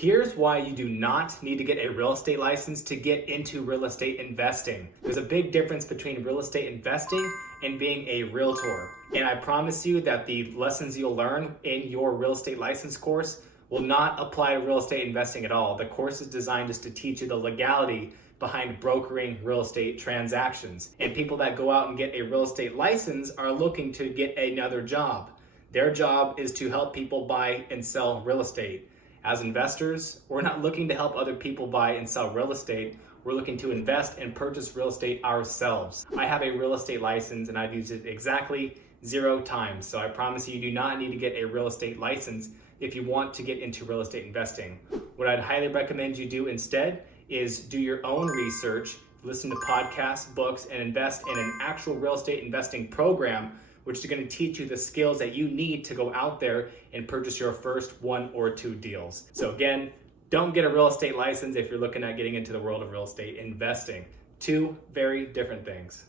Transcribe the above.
here's why you do not need to get a real estate license to get into real estate investing. There's a big difference between real estate investing and being a realtor. And I promise you that the lessons you'll learn in your real estate license course will not apply to real estate investing at all. The course is designed just to teach you the legality behind brokering real estate transactions. And people that go out and get a real estate license are looking to get another job. Their job is to help people buy and sell real estate. As investors, we're not looking to help other people buy and sell real estate. We're looking to invest and purchase real estate ourselves. I have a real estate license and I've used it exactly 0 times. So I promise you do not need to get a real estate license if you want to get into real estate investing. What I'd highly recommend you do instead is do your own research, listen to podcasts, books, and invest in an actual real estate investing program, which is going to teach you the skills that you need to go out there and purchase your first 1 or 2 deals. So again, don't get a real estate license if you're looking at getting into the world of real estate investing. 2 very different things.